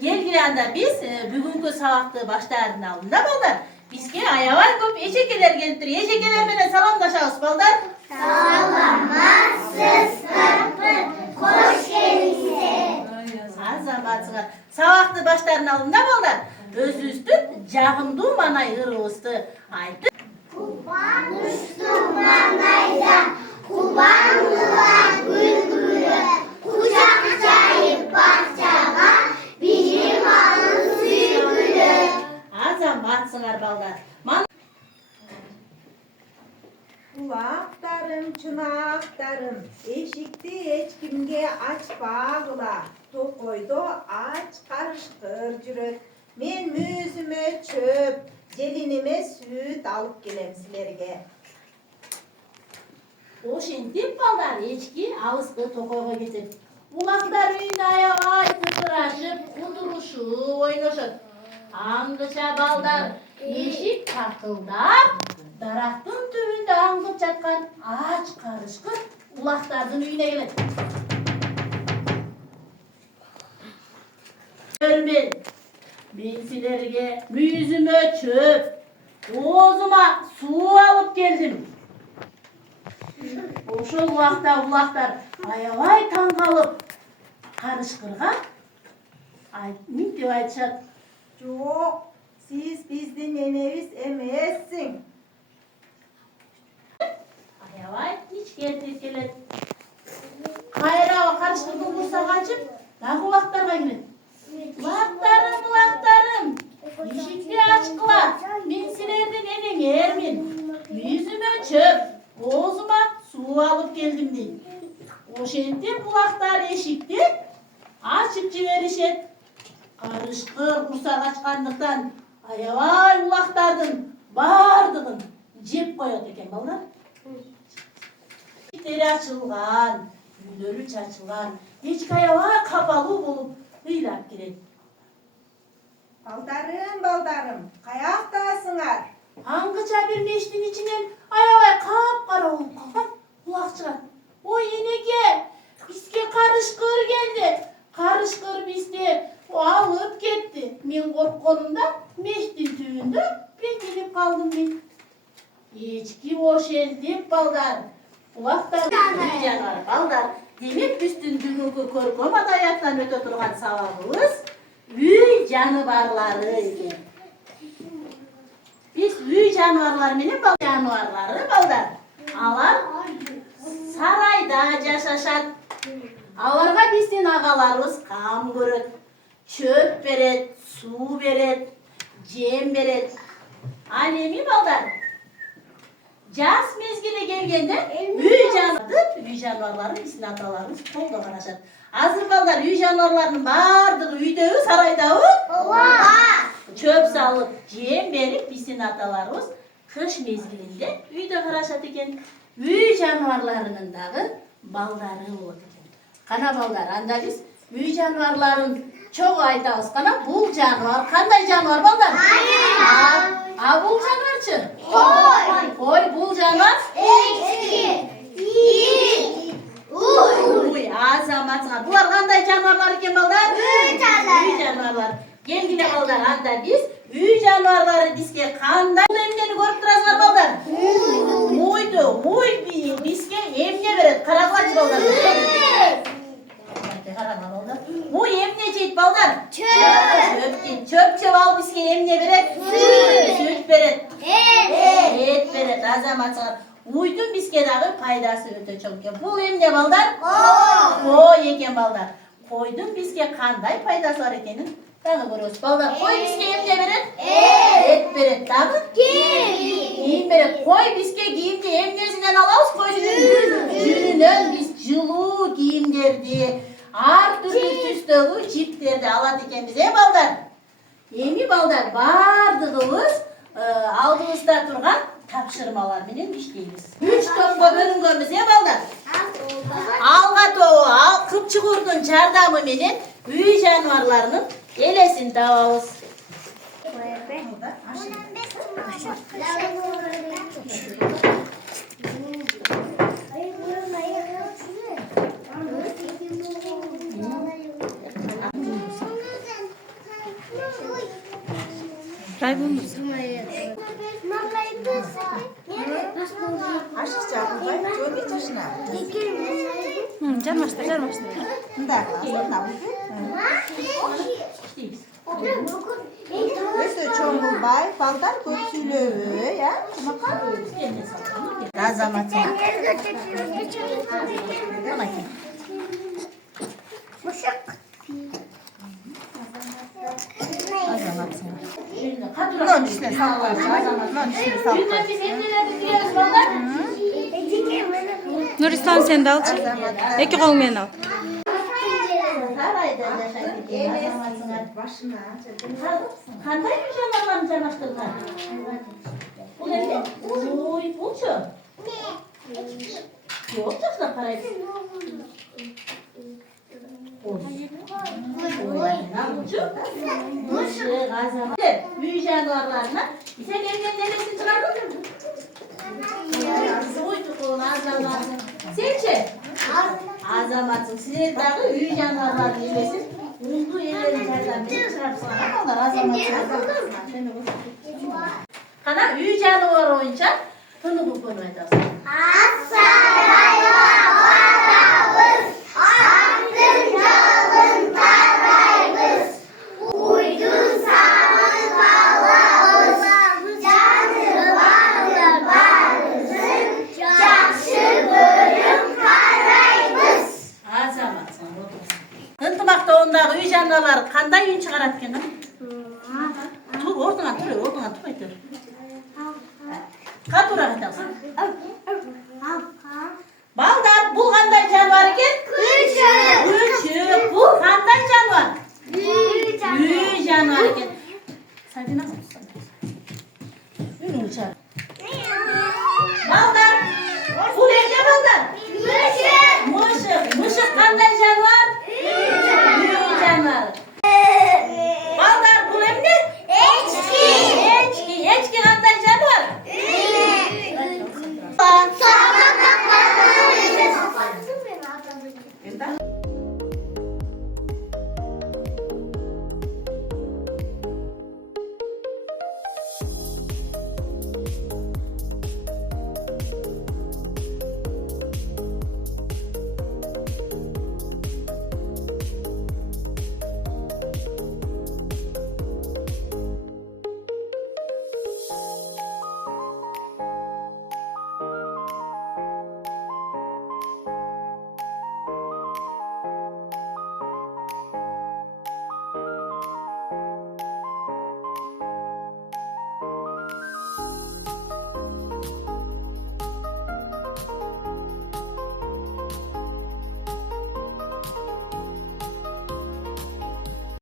Gelgilende biz bugünkü sabahты başlarının alında balдар. Bizge ayavar köp eşekeler geliptir. Eşekeler menen salamdaşabыз balдар. Salamazsız kapı, hoş geldiniz. Azamatsыңар. Sabahты başlarının alında balдар. Özüstün jagımdуу manay ырыбызды айтып. Kuban uçtu manayda, kubanlılar bülbülü, kucak çayıp bahçağa, bizim alın sürgülü. Azamatsыңар balдар. Kulaklarım, çınaklarım, eşikti hiç kimge açpağıla. Tokoydu aç karıştır jürek. Men müzüme çöp, gelinime süt alıp gelem sizlerge. Oşentip balдар echki avızkı tokoyga ketip. Ulaklar үйүндө аябай тытырашып, кудурушуп, ойношот. Аңгыча балдар эшик такылдап, дарактын түбүндө аңгып жаткан ач карышкыр улактардын үйүнө келет. Мен силерге мүйүзүмө чөп, оозума суу алып келдим. Ошол убакта улактар аябай таң калып, карышкырга мынтип айтышат. Жок, siz биздин энебиз эмессиң. Аябай ичкертип келет. Кайра карышкырдын курсагы ачып, дагы улактарга кирет. Улактарым, ишикти ачкыла. Мен силердин энеңермин. Мүйүзүмө чөп, оозума суу алып келдим дейт. Ошентип улактар эшикти ачып жиберишет. Карышкыр курсак ачкандыктан аябай улактардын бардыгын жеп коет экен балдар. Эшиктери ачылган, үйлөрү чачылган, эчки аябай капалуу болуп ыйлап кирет. Балдарым, каяктасыңар? Аңгыча бир мештин ичинен аябай капкара болуп калган улак чыгат. Ой энеге, бизге карышкыр келди. Карышкыр бизди алып кетти. Мен коркконумда мештин түбүндө пеңкелеп калдым мен. Эчки ошентип балдар. Улактар жанар балдар. Демек биздин бүгүнкү көркөм адабияттан өтө турган сабагыбыз үй жаныбарлары экен. Biz үй жаныбарлары менен жаныбарлары балдар. Алар сарайда жашашат. Аларга биздин агаларыбыз кам көрөт, чөп берет, суу берет, жем берет. Ал эми балдар, жаз мезгили келгенде үй жаныбарлары биздин аталарыбыз колдо карашат. Азыр балдар үй жаныбарларынын бардыгы үйдөбү, сарайдабы? Ооба. Çöp salıp, jem berip bizdin atalarımız kış mezgilinde үйдө karашat eken. Үй жаныбарларынын dagы балдары болот экен. Кана балдар, анда биз үй жаныбарларын чогуу айтабыз. Кана бул жаныбар кандай жаныбар балдар? А бул жаныбарчы? Кой, бул жаныбар? Echki, ит, Уй, азаматсыңар. Булар кандай жаныбарлар экен балдар? Үй жаныбарлары. Үй жаныбарлар. Келгиле балдар, анда биз үй жаныбарлары бизге кандай эмнени көрүп турасыңар балдар? Уйду, бизге эмне берет? Карагылачы балдар. Карама балдар. Уй эмне жейт балдар? чөп, Чөп ал бизге эмне берет? Сүт берет. Эт берет, азаматсыңар. Уйдун бизге дагы пайдасы өтө чоң экен. Бул эмне балдар? Кой экен балдар. Койдун бизге кандай пайдасы бар экенин дагы көрөбүз. Балдар, кой бизге эмне берет? Эт берет, дагы кийим берет. Кой бизге кийимди эмнесинен алабыз? Койдун жүнүнөн биз жылуу кийимдерди, ар түрдүү түстөгү жиптерди алат экенбиз, балдар? Эми балдар, бардыгыбыз алдыбызда турган тапшырмалар менен иштейбиз. 3 топко бөлүнгөнбүз, балдар? Алга тобу кыпчыгурдун жардамы менен үй жаныбарларынын элесин табабыз. Ай болмаса. Ашықша қылбай, жөнге жашына. Жармашты. Мында, асырна бұлды. Өсі чоң қылбай, балдар көп сүйлөбі, я? Жұмақа? Азамат. Мынау ішіне салып қойшы. Мынау ішіне салып қойшы. Biz emnelerdi biliyoruz ballar. Nuristan sen de al. İki kolunla al. Sarayda yaşayın. Azamatsın. Başına. Qanday yuzanalarni jamashtirgan? Bu endi oy buncha. Yo'q, tashlab qaraydi. Uy jonivorlarni sen endi neresini chiqarding? Senchi? Azamatsın. Sizler dağı uy jonivorlarni yemesiz. Undu yerlerini yerden çıkartsınlar. Onlar azamatsın. Qana uy jonivori o'yincha tuni bu ko'rmaydi. Ынтымақта ондағы үй жануарлары қандай үйін шығарады екен? Тұр, ордыңа тұр, айта. Қа тұра айтасың?